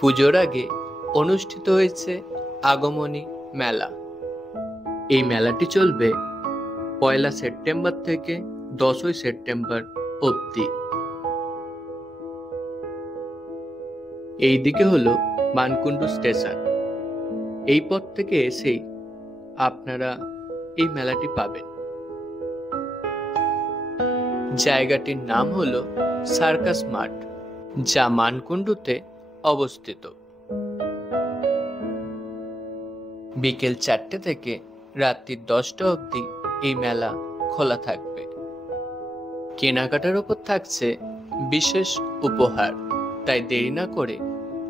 পুজোর আগে অনুষ্ঠিত হয়েছে আগমনী মেলা। এই মেলাটি চলবে 1 সেপ্টেম্বর থেকে 10 সেপ্টেম্বর অবধি। এই দিকে হলো মানকুণ্ডু স্টেশন। এই পথ থেকে এসেই আপনারা এই মেলাটি পাবেন। জায়গাটির নাম হলো সার্কাস মাঠ, যা মানকুণ্ডুতে অবস্থিত। বিকেল 4টে থেকে রাত্রি 10টা অবধি এই মেলা খোলা থাকবে। কেনাকাটার উপর থাকছে বিশেষ উপহার। তাই দেরি না করে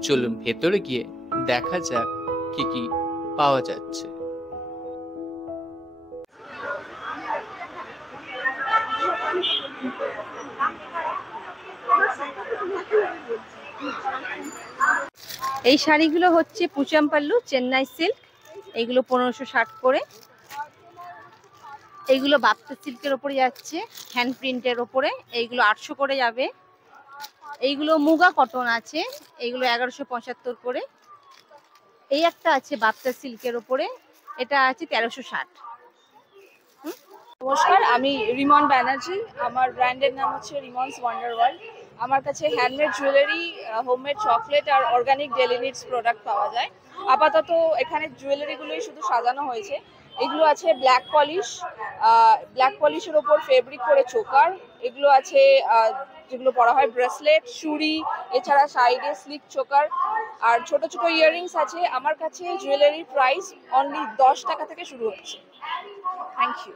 চলুন ভেতরে গিয়ে দেখা যাক কি কি পাওয়া যাচ্ছে। এই শাড়িগুলো হচ্ছে পুচামপাল্লু চেন্নাই সিল্ক। এইগুলো 1560 করে। এইগুলো বাপ্তা সিল্কের ওপরে যাচ্ছে, হ্যান্ড প্রিন্টের ওপরে। এইগুলো 800 করে যাবে। এইগুলো মুগা কটন আছে, এইগুলো 1175 করে। এই একটা আছে বাপ্তা সিল্কের ওপরে, এটা আছে 1360। নমস্কার, আমি রিমন ব্যানার্জি। আমার ব্র্যান্ডের নাম হচ্ছে রিমনস ওয়ান্ডার ওয়ার্ল্ড। আমার কাছে হ্যান্ডমেড জুয়েলারি, হোমমেড চকলেট আর অর্গানিক ডেলি নিডস প্রোডাক্ট পাওয়া যায়। আপাতত এখানে জুয়েলারিগুলোই শুধু সাজানো হয়েছে। এগুলো আছে ব্ল্যাক পলিশের ওপর ফেব্রিক করে চোকার। এগুলো আছে যেগুলো পরা হয় ব্রেসলেট, চুড়ি, এছাড়া সাইডে স্লিক চোকার আর ছোট ছোট ইয়াররিংস আছে। আমার কাছে জুয়েলারির প্রাইস অনলি 10 টাকা থেকে শুরু হচ্ছে। Thank you.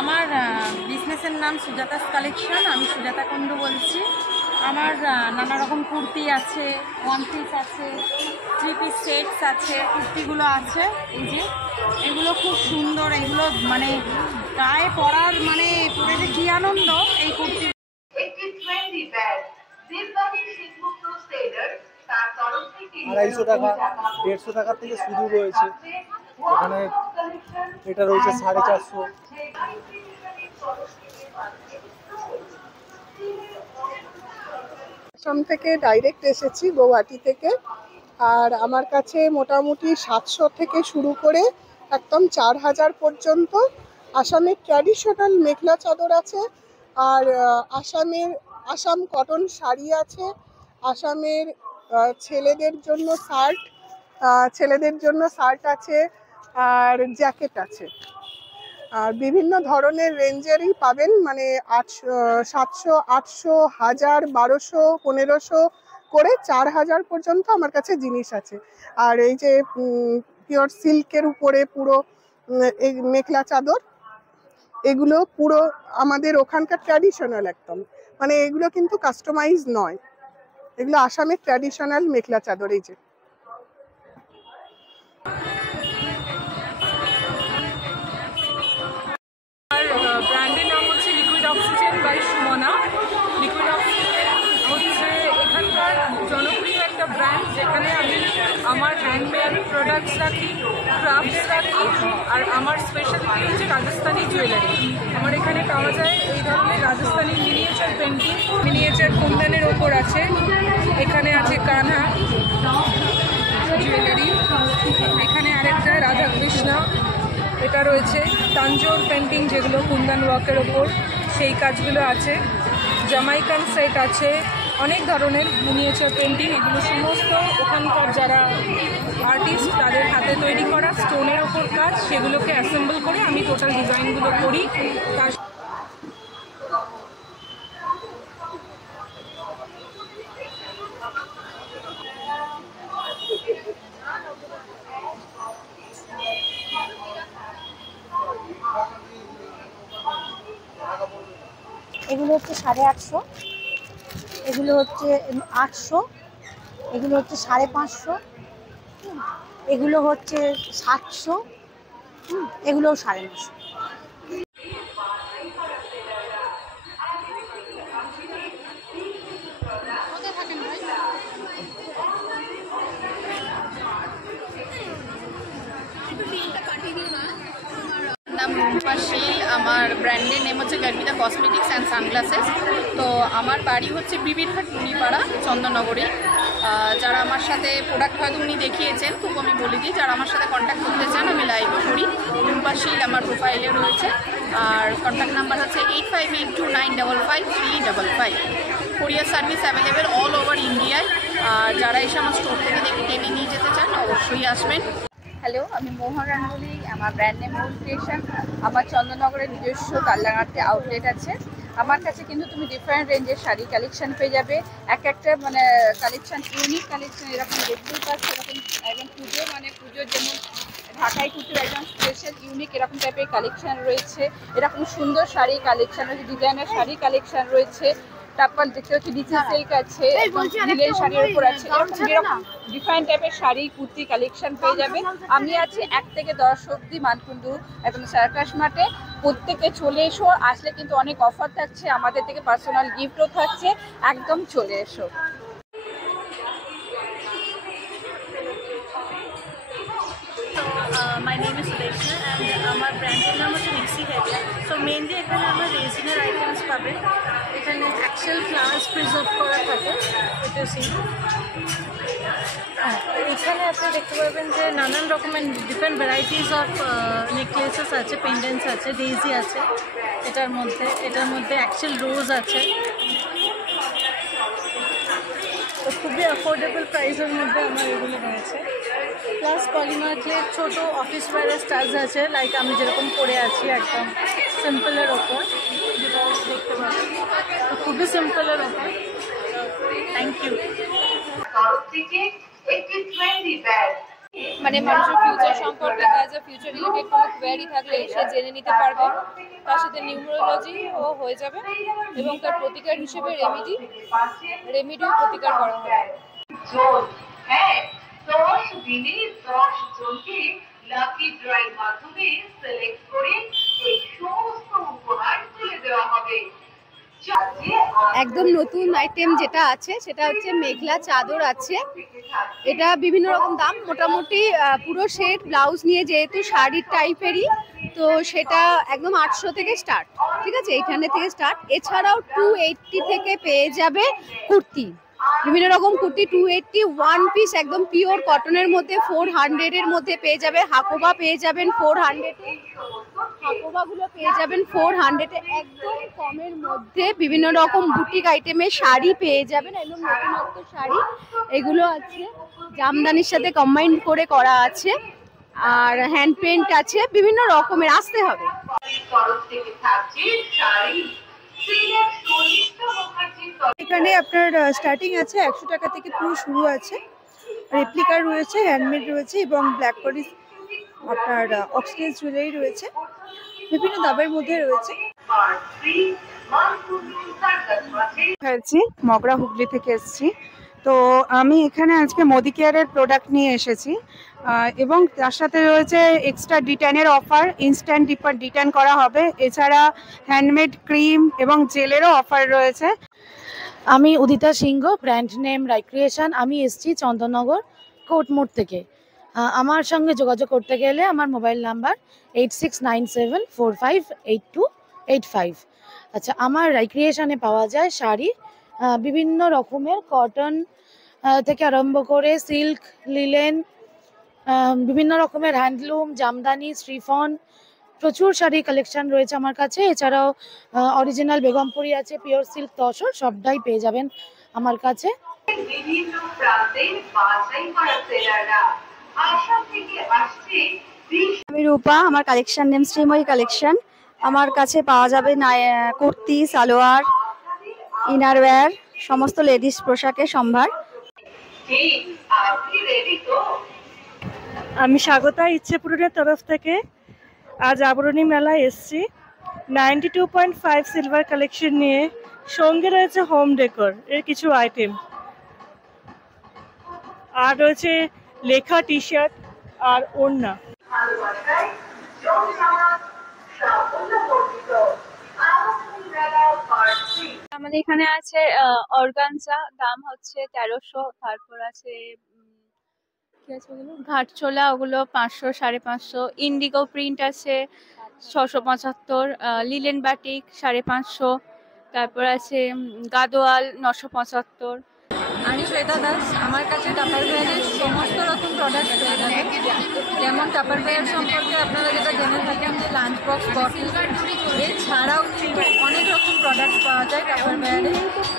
আমার বিজনেসের নাম সুজাতাস কালেকশন। আমি সুজাতা কুণ্ডু বলছি। আমার নানা রকম কুর্তি আছে, ওয়ান পিস আছে, 3 পিস সেটস আছে, কুর্তিগুলো আছে। এই যে এগুলো খুব সুন্দর, এগুলো মানে গায়ে পরার মানে পরে যে কি আনন্দ এই কুর্তি। একটি ট্রেন্ডি ব্যাগ দিলবাড়ি শীতমুক্ত সেলার তার তরফ থেকে 250 টাকা 150 টাকা থেকে শুরু রয়েছে। এখানে এটা রয়েছে 450। আসাম থেকে ডাইরেক্ট এসেছি, গৌহাটি থেকে। আর আমার কাছে মোটামুটি 700 থেকে শুরু করে একদম 4000 পর্যন্ত আসামের ট্র্যাডিশনাল মেখলা চাদর আছে। আর আসাম কটন শাড়ি আছে। আসামের ছেলেদের জন্য শার্ট আছে আর জ্যাকেট আছে। আর বিভিন্ন ধরনের রেঞ্জেরই পাবেন, মানে 700, 800, 1000, 1200, 1500 করে 4000 পর্যন্ত আমার কাছে জিনিস আছে। আর এই যে পিওর সিল্কের উপরে পুরো এই মেখলা চাদর, এগুলো পুরো আমাদের ওখানকার ট্র্যাডিশনাল একদম, মানে এগুলো কিন্তু কাস্টমাইজ নয়, এগুলো আসামের ট্র্যাডিশনাল মেখলা চাদর। এই যে ব্র্যান্ডের নাম হচ্ছে liquid oxygen by Sumana. Liquid oxygen হচ্ছে এখানকার জনপ্রিয় একটা ব্র্যান্ড, যেখানে আমি আমার হ্যান্ডমেড প্রোডাক্টস রাখি, ক্রাফটস রাখি। আর আমার স্পেশালিটি হচ্ছে রাজস্থানি জুয়েলারি। আমার এখানে পাওয়া যায় এই ধরনের রাজস্থানি মিনিয়েচার পেন্টিং, মিনিয়েচার কুন্দনের ওপর আছে। এখানে আছে কানহা জুয়েলারি, এখানে আরেকটা রাধাকৃষ্ণ, এটা রয়েছে তাঞ্জোর পেন্টিং, যেগুলো কুন্দন ওয়ার্কের ওপর, সেই কাজগুলো আছে। জামাইকান সেট আছে, অনেক ধরনের মিনিয়েচার পেন্টিং। এগুলো সমস্ত ওখানকার যারা আর্টিস্ট তাদের হাতে তৈরি করা স্টোনের ওপর কাজ, সেগুলোকে অ্যাসেম্বল করে আমি টোটাল ডিজাইনগুলো করি। তার এগুলো হচ্ছে 850, এগুলো হচ্ছে 800, এগুলো হচ্ছে 550, এগুলো হচ্ছে 700, এগুলোও 950। রূপা শীল, আমার ব্র্যান্ডের নেম হচ্ছে গর্বিতা কসমেটিক্স অ্যান্ড সানগ্লাসেস। তো আমার বাড়ি হচ্ছে বিবিরহাট মুড়িপাড়া চন্দননগরে। যারা আমার সাথে প্রোডাক্ট হয়তো উনি দেখিয়েছেন, তবু আমি বলে দিই, যারা আমার সাথে কন্ট্যাক্ট করতে চান আমি লাইভও করি। রূপা শীল আমার প্রোফাইলে রয়েছে, আর কন্ট্যাক্ট নাম্বার হচ্ছে 8582955355। কোরিয়ার সার্ভিস অ্যাভেলেবেল অল ওভার ইন্ডিয়ায়। আর যারা এসে আমার স্টোর থেকে দেখে টেনে নিয়ে যেতে চান অবশ্যই আসবেন। হ্যালো, আমি মোহন গাঙ্গুলি, আমার ব্র্যান্ড নেম মূল ক্রিয়েশন। আমার চন্দননগরের নিজস্ব কাল্লাঘাটে আউটলেট আছে। আমার কাছে কিন্তু তুমি ডিফারেন্ট রেঞ্জের শাড়ি কালেকশন পেয়ে যাবে। একটা মানে কালেকশন, ইউনিক কালেকশন, এরকম দেখতেই পাচ্ছ। এরকম একদম পুজো, মানে পুজোর যেমন ঢাকাই কুটির একদম স্পেশাল ইউনিক এরকম টাইপের কালেকশন রয়েছে। এরকম সুন্দর শাড়ি কালেকশন রয়েছে, ডিজাইনার শাড়ি কালেকশন রয়েছে। তারপর দেখতে হচ্ছে নিচে সিল্ক আছে, দিলের শাড়ির উপর আছে, এরকম ডিফারেন্ট টাইপের শাড়ি কুর্তি কালেকশন পেয়ে যাবে। আমি আছি 1 থেকে 10 অবধি মানকুণ্ডু একদম সার্কাস মাঠে। প্রত্যেকে চলে এসো, আসলে কিন্তু অনেক অফার থাকছে, আমাদের থেকে পার্সোনাল গিফটও থাকছে, একদম চলে এসো। My name is Sulekha and আমার ব্র্যান্ডের নাম হচ্ছে মিক্সি হেয়ার। সো মেনলি এখানে আমার রেজিনের আইটেমস পাবেন। এখানে অ্যাকচুয়াল ফ্লাওয়ার্স প্রিজার্ভ করা থাকে, এটা এখানে আপনি দেখতে পাবেন যে নানান রকমের ডিফারেন্ট ভ্যারাইটিস অফ নেকলেসেস আছে, পেন্ডেন্টস আছে, ডেইজি আছে এটার মধ্যে অ্যাকচুয়াল রোজ আছে। তো খুবই অ্যাফোর্ডেবল প্রাইসের মধ্যে আমার এগুলো রয়েছে। প্লাস পলিমার্কের ছোটো অফিস ওয়্যারের স্টাইলস আছে, লাইক আমি যেরকম পরে আছি একদম সিম্পলের ওপর, যেটা দেখতে পাবেন। তো খুবই সিম্পলের ওপর। Thank you. মানে মানুষের ফিউচার সম্পর্কে, ফিউচার রিলেটেড কোনো কোয়ারি থাকলে সে জেনে নিতে পারবে। তার সাথে নিউমেরোলজি ও হয়ে যাবে, এবং তার প্রতিকার হিসেবে রেমিডিও প্রতিকার করা হবে। হ্যাঁ, 10 দিনে 10 জনকে লাকি ড্রয়ের মাধ্যমে সিলেক্ট করে এই সমস্ত উপহার তুলে দেওয়া হবে। একদম নতুন আইটেম যেটা আছে সেটা হচ্ছে মেঘলা চাদর আছে। এটা বিভিন্ন রকম দাম, মোটামুটি পুরো সেট ব্লাউজ নিয়ে, যেহেতু শাড়ির টাইপেরই, তো সেটা একদম 800 থেকে স্টার্ট। ঠিক আছে, এইখানে থেকে স্টার্ট। এছাড়াও 280 থেকে পেয়ে যাবে কুর্তি, বিভিন্ন রকম কুর্তি 280। 1 পিস একদম পিওর কটনের মধ্যে 400 এর মধ্যে পেয়ে যাবে। হাকোবা পেয়ে যাবেন 400 এ, হাকোবাগুলো পেয়ে যাবেন 400 এ, একদম কমের মধ্যে। বিভিন্ন রকম বুটিক আইটেমের শাড়ি পেয়ে যাবেন, একদম নতুনত্ব শাড়ি এগুলো আছে, জামদানির সাথে কম্বাইন করে করা আছে, আর হ্যান্ড পেন্ট আছে, বিভিন্ন রকমের। আসতে হবে। এখানে আপনার স্টার্টিং আছে 100 টাকা থেকে, পুরো শুরু আছে। রেপ্লিকার রয়েছে, হ্যান্ডমেড রয়েছে, এবং ব্ল্যাক বডি আপনার অক্সিডেন্স জুয়েলারি রয়েছে, বিভিন্ন দামের মধ্যে রয়েছে। হয়েছি মগরা হুগলি থেকে এসেছি। তো আমি এখানে আজকে মোদি কেয়ারের প্রোডাক্ট নিয়ে এসেছি, এবং তার সাথে রয়েছে এক্সট্রা ডিটেনের অফার, ইনস্ট্যান্ট ডিটেন করা হবে। এছাড়া হ্যান্ডমেড ক্রিম এবং জেলেরও অফার রয়েছে। আমি উদিতা সিংহ, ব্র্যান্ড নেম রাইক্রিয়েশন। আমি এসেছি চন্দননগর কোর্টমোড় থেকে। আমার সঙ্গে যোগাযোগ করতে গেলে আমার মোবাইল নাম্বার 8697458285। আচ্ছা, আমার রাইক্রিয়েশনে পাওয়া যায় শাড়ি, বিভিন্ন রকমের কটন থেকে আরম্ভ করে সিল্ক, লিলেন, বিভিন্ন রকমের হ্যান্ডলুম, জামদানি, শ্রীফন, প্রচুর শাড়ি কালেকশন রয়েছে আমার কাছে। এছাড়াও অরিজিনাল বেগমপুরি আছে, পিওর সিল্ক, তসর, সবটাই পেয়ে যাবেন আমার কাছে। আমি রূপা, আমার কালেকশন নেম শ্রীময়ী কালেকশন। আমার কাছে পাওয়া যাবে কুর্তি, সালোয়ার, ইনারওয়্যার, সমস্ত লেডিস পোশাকের সম্ভার। আমি স্বাগতা, ইচ্ছেপুরের তরফ থেকে আজ আবরণী মেলায় এসেছি 92.5 সিলভার কালেকশন নিয়ে। সঙ্গে রয়েছে হোম ডেকোর এর কিছু আইটেম, আর রয়েছে লেখা টি শার্ট আর ওড়না। আমাদের এখানে আছে অর্গানজা, দাম হচ্ছে 1300। তারপর আছে ঘাটচোলা, ওগুলো 500 550। ইন্ডিগো প্রিন্ট আছে 675, লিলেন বাটিক 550, তারপর আছে গাদোয়াল 975। আমি শ্বেতা দাস। আমার কাছে টাপারওয়্যারের সমস্ত রকম প্রোডাক্ট পেয়ে যাবেন। যেমন টাপারওয়্যার সম্পর্কে আপনারা যেটা জেনে থাকেন যে লাঞ্চ বক্স, বটল, এছাড়াও কিন্তু অনেক রকম প্রোডাক্ট পাওয়া যায় টাপারওয়্যারে।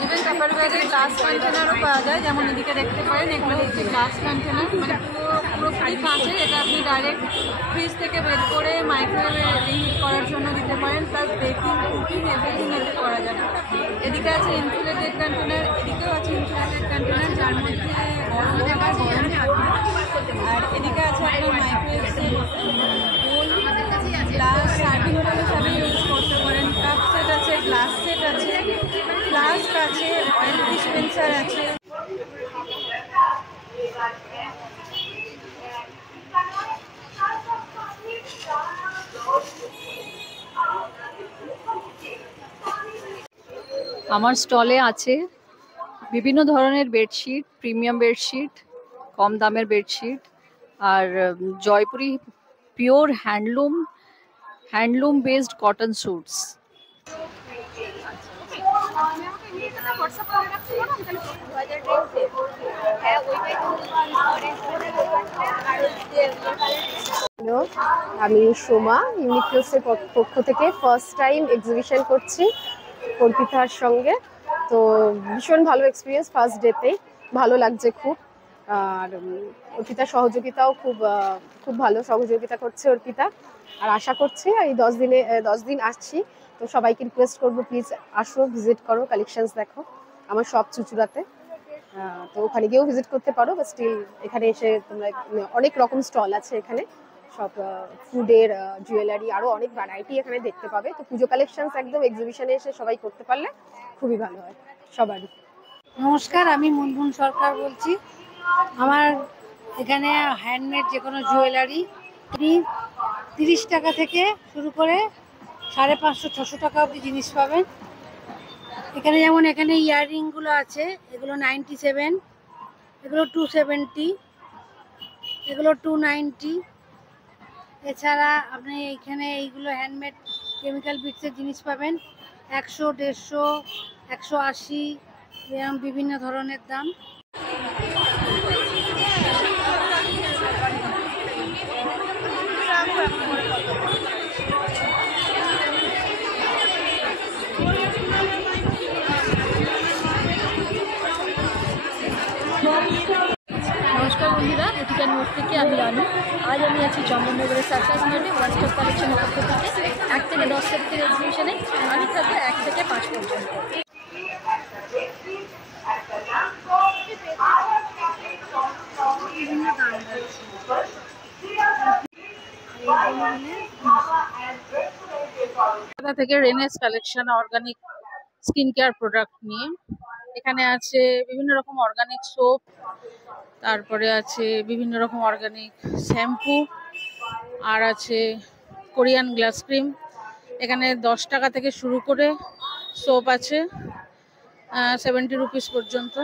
ইভেন টাপারওয়্যারের গ্লাস কন্টেনারও পাওয়া যায়, যেমন এদিকে দেখতে পারেন এগুলো হচ্ছে গ্লাস কন্টেনার, মানে পুরোপুরি কাঁচে। এটা আপনি ডাইরেক্ট ফ্রিজ থেকে বের করে মাইক্রোওয়েভে রিহিট করার জন্য দিতে পারেন, প্লাস বেকিং, কুকিং এভরিথিং এতে করা যাবে। এদিকে আছে ইনসুলেটেড কন্টেনার, এদিকেও আছে ইনসুলেটেড কন্টেনার যার মধ্যে গরম থাকার গরম থাকবে। আর এদিকে আছে আপনার মাইক্রোওয়েভ সেট, বোল, গ্লাস, সার্ভিং বোল হিসাবে ইউজ করতে পারেন। কাপ সেট আছে, গ্লাস সেট আছে, ফ্লাস্ক আছে, অয়েল ডিসপেন্সার আছে। আমার স্টলে আছে বিভিন্ন ধরনের বেডশিট, প্রিমিয়াম বেডশিট, কম দামের বেডশিট, আর Jaipuri pure handloom based cotton suits. Hello, আমি সোমা, ইউনিক্লোসের পক্ষ থেকে ফার্স্ট টাইম এক্সিবিশন করছি অর্পিতার সঙ্গে। তো ভীষণ ভালো এক্সপিরিয়েন্স, ফার্স্ট ডেতে ভালো লাগছে খুব। আর অর্পিতার সহযোগিতাও খুব ভালো সহযোগিতা করছে অর্পিতা। আর আশা করছি এই 10 দিন আসছি, তো সবাইকে রিকোয়েস্ট করবো প্লিজ আসো, ভিজিট করো, কালেকশনস দেখো। আমার সব চুচুড়াতে, তো ওখানে গিয়েও ভিজিট করতে পারো, বা স্টিল এখানে এসে তোমরা অনেক রকম স্টল আছে এখানে, সব ফুডের, জুয়েলারি, আরও অনেক ভ্যারাইটি এখানে দেখতে পাবে। তো পুজো কালেকশনস একদম এক্সিবিশনে এসে সবাই করতে পারলে খুবই ভালো হয় সবারই। নমস্কার, আমি মুনমুন সরকার বলছি। আমার এখানে হ্যান্ডমেড যে কোনো জুয়েলারি 30 টাকা থেকে শুরু করে 550-600 টাকা অবধি জিনিস পাবেন এখানে। যেমন এখানে ইয়াররিংগুলো আছে, এগুলো 97, এগুলো 270, এগুলো 290। এছাড়া আপনি এইখানে এইগুলো হ্যান্ডমেড কেমিক্যাল বিটসের জিনিস পাবেন 100, 150, 180, এরকম বিভিন্ন ধরনের দাম। নমস্কার বন্ধুরা, এটিকার মোড় থেকে আমি রানু। আজ আমি আছি চন্দননগরের সাকসেস মার্টে ওয়ান স্টপ কালেকশনের পক্ষ থেকে 1 থেকে 10 তারিখের এক্সিবিশনে আমি থাকবো 1 থেকে 5 পর্যন্ত। থেকে রেনেস collection organic skin care product নিয়ে এখানে আছে বিভিন্ন রকম অর্গানিক সোপ, তারপরে আছে বিভিন্ন রকম অর্গানিক শ্যাম্পু, আর আছে কোরিয়ান গ্লাস ক্রিম। এখানে 10 টাকা থেকে শুরু করে সোপ আছে 70 রুপিস পর্যন্ত।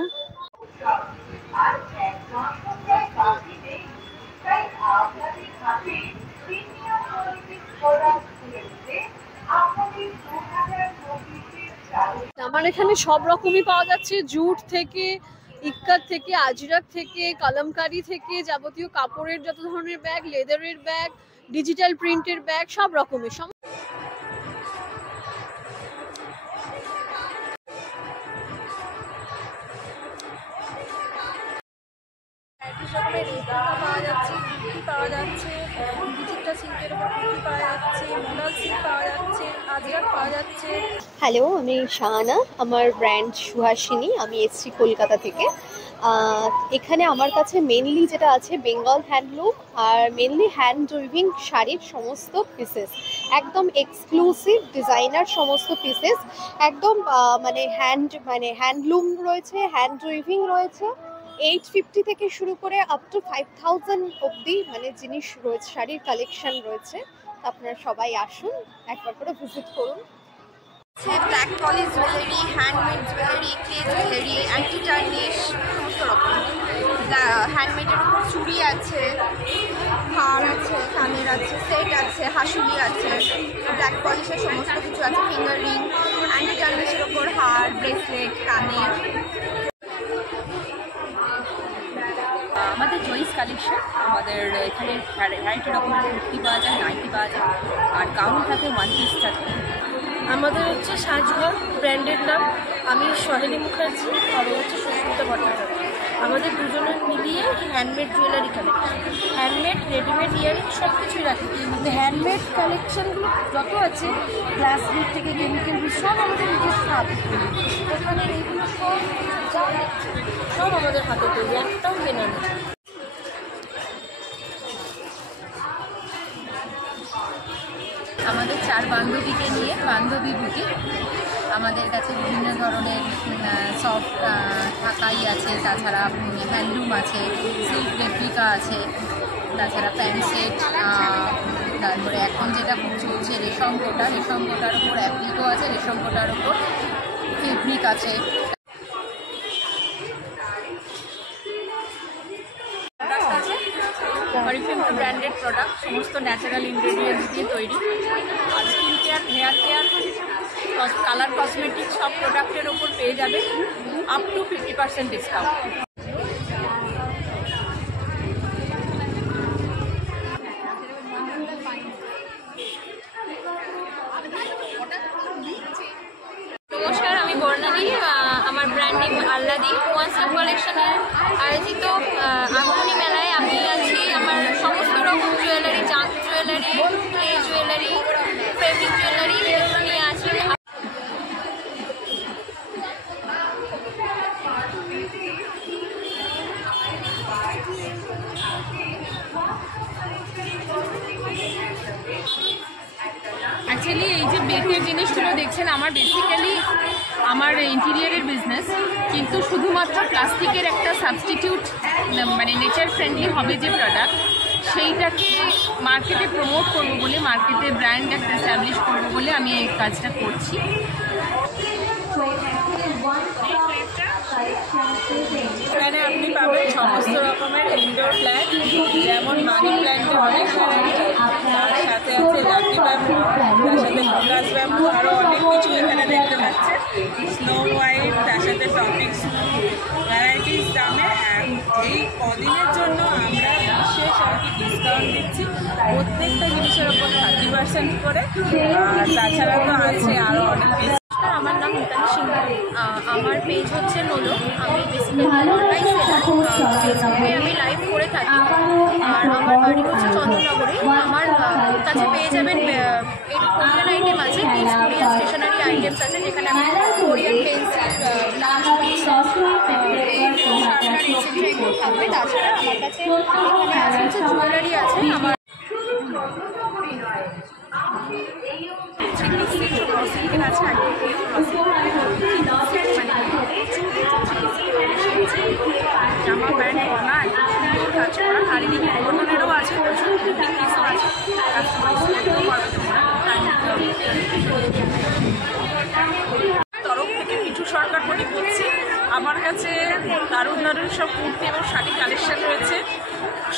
আমার এখানে সব রকমই পাওয়া যাচ্ছে, জুট থেকে, ইক্কাত থেকে, আজরাক থেকে, কলমকারি থেকে, যাবতীয় কাপড়ের যত ধরনের ব্যাগ, লেদারের ব্যাগ, ডিজিটাল প্রিন্টের ব্যাগ, সব রকমের। পাওয়া যাচ্ছে, কুর্তি পাওয়া যাচ্ছে, ডিজিটাল সিল্কের উপর কুর্তি পাওয়া যাচ্ছে, মডাল সিল্ক পাওয়া যাচ্ছে, আজরাক পাওয়া যাচ্ছে। হ্যালো, আমি শাহানা, আমার ব্র্যান্ড সুহাসিনী, আমি এসেছি কলকাতা থেকে। এখানে আমার কাছে মেনলি যেটা আছে বেঙ্গল হ্যান্ডলুম আর মেনলি হ্যান্ড উইভিং শাড়ির সমস্ত পিসেস, একদম এক্সক্লুসিভ ডিজাইনার সমস্ত পিসেস, একদম হ্যান্ডলুম রয়েছে, হ্যান্ড উইভিং রয়েছে। 850 থেকে শুরু করে আপ টু 5000 অবধি জিনিস রয়েছে, শাড়ির কালেকশন রয়েছে। আপনারা সবাই আসুন, একবার করে ভিজিট করুন। Black poly jewellery, handmade jewellery, clay jewellery, anti tarnish, সমস্ত রকম হ্যান্ডমেডের উপর চুড়ি আছে, হার আছে, কানের আছে, সেট আছে, হাসুলি আছে, ব্ল্যাক পলিশের সমস্ত কিছু আছে, ফিঙ্গার রিং, অ্যান্টি টার্নিশের ওপর হার, ব্রেসলেট, কানের। আমাদের জয়িস কালেকশন, আমাদের এখানে ভ্যারাইটি রকমের কুর্তি পাওয়া যায়, নাইটি পাওয়া যায়, আর গাউন থাকে, ওয়ান পিস থাকে। আমাদের হচ্ছে সাজঘর ব্র্যান্ডের নাম। আমি সহেলি মুখার্জি আর হচ্ছে সুস্মিতা ভট্টাচার্য। আমাদের দুজনের মিলিয়ে handmade jewellery collection, handmade readymade earring সব কিছুই রাখি। কিন্তু হ্যান্ডমেড কালেকশনগুলো যত আছে, গ্লাস বিট থেকে কেমিক্যাল বিট, সব আমাদের নিজস্ব হাতে তৈরি। ওখানে এইগুলো সব যা সব আমাদের হাতে তৈরি, একটাও কেনা নেই। আমাদের 4 বান্ধবীকে নিয়ে বান্ধবী বুটিক। আমাদের কাছে বিভিন্ন ধরনের সফট ঢাকাই আছে, তাছাড়া হ্যান্ডলুম আছে, সিল্ক রেপ্লিকা আছে, তাছাড়া প্যান্ট সেট, তারপরে এখন যেটা চলছে রেশম কোটা, রেশম কোটার উপর অ্যাপ্লিকও আছে, রেশম কোটার উপর ফেব্রিক আছে। অরিফ্লেমটা ব্র্যান্ডেড প্রোডাক্ট, সমস্ত ন্যাচারাল ইনগ্রেডিয়েন্টস দিয়ে তৈরি। আর skin care, hair care, colour cosmetic সব প্রোডাক্টের ওপর পেয়ে যাবে আপ টু 50% ডিসকাউন্ট। নমস্কার, আমি বর্ণালী। আমার ব্র্যান্ড নেম আল্লাদি। ওয়ান স্টপ কালেকশনের আয়োজিত আগমনী মেলায় আমি আছি আমার সমস্ত রকম jewellery, junk jewellery, clay jewellery, fabric jewellery এগুলো নিয়ে আছি। অ্যাকচুয়ালি এই যে বেকের জিনিসগুলো দেখছেন, আমার বেসিক্যালি আমার ইন্টেরিয়ারের বিজনেস, কিন্তু শুধুমাত্র প্লাস্টিকের একটা সাবস্টিটিউট, মানে নেচার ফ্রেন্ডলি হবে যে প্রোডাক্ট, সেইটাকে মার্কেটে প্রমোট করবো বলে, মার্কেটে ব্র্যান্ড একটা এস্টাবলিশ করবো বলে আমি এই কাজটা করছি। এখানে আপনি পাবেন সমস্ত রকমের ইনডোর প্ল্যান্ট, যেমন মানি প্ল্যান্টের অনেক ভ্যারাইটি, তার সাথে আছে লাকি ব্যাম্বু, তার সাথে লোটাস ব্যাম্বু, আরও অনেক কিছু এখানে দেখতে পাচ্ছেন, স্নো হোয়াইট, তার সাথে টপিক্স, ভ্যারাইটিস দামে। এই কদিনের জন্য আমরা বিশেষ আর কি ডিসকাউন্ট দিচ্ছি প্রত্যেকটা জিনিসের ওপর 30% করে। আর তাছাড়া তো আছে আরও অনেক কিছু। আমার নাম মিতালি সিংহ। আমার পেজ হচ্ছে নোলো। আমি বেসিক্যালি অনলাইন সেলার, ফেসবুকে আমি লাইভ করে থাকি। আর আমার বাড়ি হচ্ছে চন্দননগরে। আমার কাছে পেয়ে যাবেন কোরিয়ান আইটেম আছে, কিডস কোরিয়ান স্টেশনারি আইটেমস আছে, যেখানে আমি কোরিয়ান পেন্সিল, লাঞ্চ এগুলো থাকবে। তাছাড়া আমার কাছে এখানে আছে হচ্ছে জুয়েলারি আছে। আমার জামা প্যান্ট পরা, কাজ করা, আর এদিকে কটনেরও আছে, প্রচুর পিসও আছে, তরফ থেকে পিছু সরকার বলে বলছি। আমার কাছে দারুণ দারুণ সব কুর্তি এবং শাড়ি কালেকশন রয়েছে।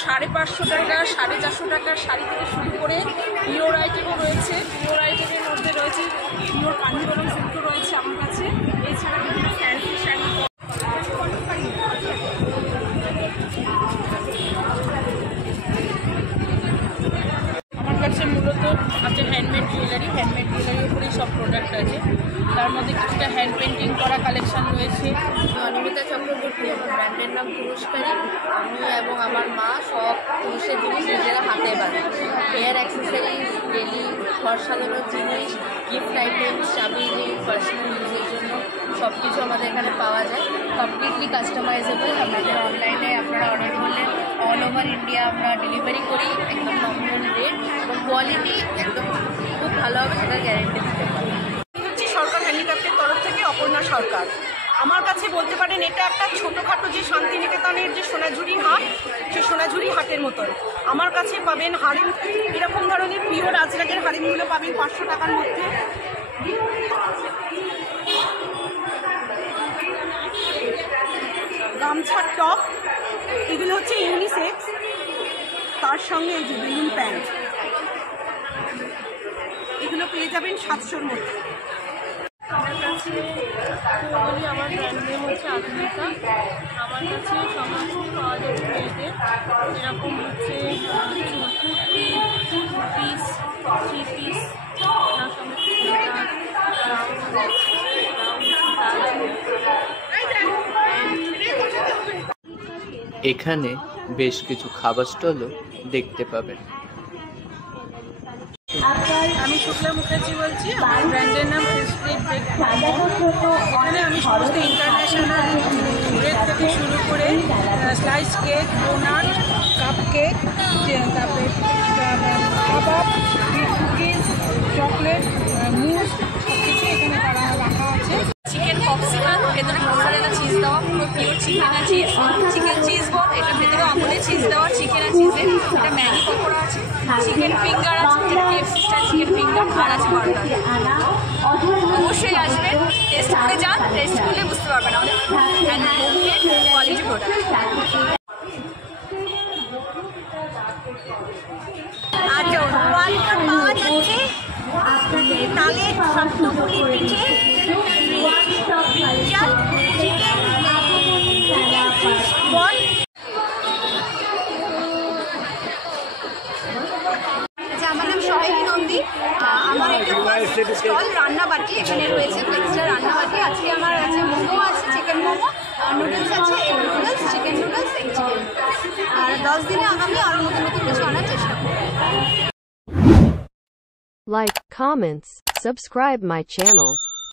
550 টাকা, 450 টাকার শাড়ি থেকে শুরু করে পিওর আইটেমও রয়েছে। পিওর আইটেমের মধ্যে রয়েছে পিওর কাঞ্জিভরম সিল্কও রয়েছে আমার কাছে। এছাড়া বিভিন্ন ফ্যান্সি শাড়ি, আমার কাছে মূলত আছে হ্যান্ডমেড জুয়েলারি। হ্যান্ডমেড জুয়েলারির উপরেই সব প্রোডাক্ট আছে। তার মধ্যে কিছুটা হ্যান্ড পেন্টিং করা কালেকশন রয়েছে। অনিমিতা চক্রবর্তী, আমার ব্র্যান্ডের নাম পুরস্কারী। আমি এবং আমার মা সব পুরুষের জিনিস নিজেরা হাতে বানাই। হেয়ার অ্যাক্সেসরিজ, ডেলি ঘর সাজানোর জিনিস, গিফট আইটেমস, চাবি রিং, পার্সোনাল ইউজের জন্য সব কিছু আমাদের এখানে পাওয়া যায়। Completely customisable. আমাদের অনলাইনে আপনারা অর্ডার করলে অল ওভার ইন্ডিয়া আমরা ডেলিভারি করি, একদম নমিনাল রেট এবং কোয়ালিটি একদম খুব ভালো হবে, সেটা গ্যারেন্টি দিতে পারি। হচ্ছে সরকার হ্যান্ডিক্রাফটের তরফ থেকে অপর্ণা সরকার। আমার কাছে বলতে পারেন এটা একটা ছোটোখাটো যে শান্তিনিকেতনের যে সোনাঝুরি হাট, সে সোনাঝুরি হাটের মতন। আমার কাছে পাবেন হারিম, এরকম ধরনের পিওর আজরাকের হারিমগুলো পাবেন 500 টাকার মধ্যে। গামছার টপ, এগুলো হচ্ছে ইউনিসেক্স। তার তার সঙ্গে এই যে বেলুন প্যান্ট, এগুলো পেয়ে যাবেন 700-র মধ্যে। আমার কাছে বলি আমার ব্র্যান্ড নেম হচ্ছে আধুনিকা। আমার কাছে সমস্ত পাওয়া যাবে মেয়েদের, এরকম হচ্ছে কুর্তি, 2 পিস, 3 পিস, তার সঙ্গে এখানে বেশ কিছু খাবার স্টলও দেখতে পাবেন। আমি শুক্লা মুখার্জি বলছি, আমার ব্র্যান্ডের নাম এখানে আমি সমস্ত ইন্টারন্যাশনাল ব্রেড থেকে শুরু করে slice cake, donut, cupcake, তারপরে কাবাব, কুকিজ, চকলেট, মুজ সব কিছু এখানে রাখা আছে। চিকেন পপসিকাল, ভেতরে মোজারেলা চিজ দেওয়া, পুরো পিওর চিকেন আর চিজ, চিকেন চিজ বল, এটা ভেতরে আমুলের চিজ দেওয়া, চিকেন আর চিজের, এটা ম্যাগি পকোড়া আছে, চিকেন ফিঙ্গার আছে, যেটা KFC স্টাইল চিকেন ফিঙ্গার, আর আছে বার্গার। অবশ্যই আসবেন, টেস্ট করে যান, টেস্ট করলে বুঝতে পারবেন আমাদের কোয়ালিটি প্রোডাক্ট। আচ্ছা, ওয়ালটা পাওয়া যাচ্ছে তালের শক্তপুলি পিঠে, ব্রিঞ্জাল, চিকেন বল। আচ্ছা, আমার নাম সহায়ী নন্দী। আমার একটা ফার্স্ট স্টল রান্নাবাটি এখানে রয়েছে, ফ্লেক্সটা রান্নাবাটি। আজকে আমার আছে মোমো আছে, চিকেন মোমো, নুডলস আছে, egg noodles, chicken noodles, egg chicken. আর 10 দিনে আগামী আরও নতুন নতুন কিছু আনার চেষ্টা করব। Like, comments, subscribe my channel.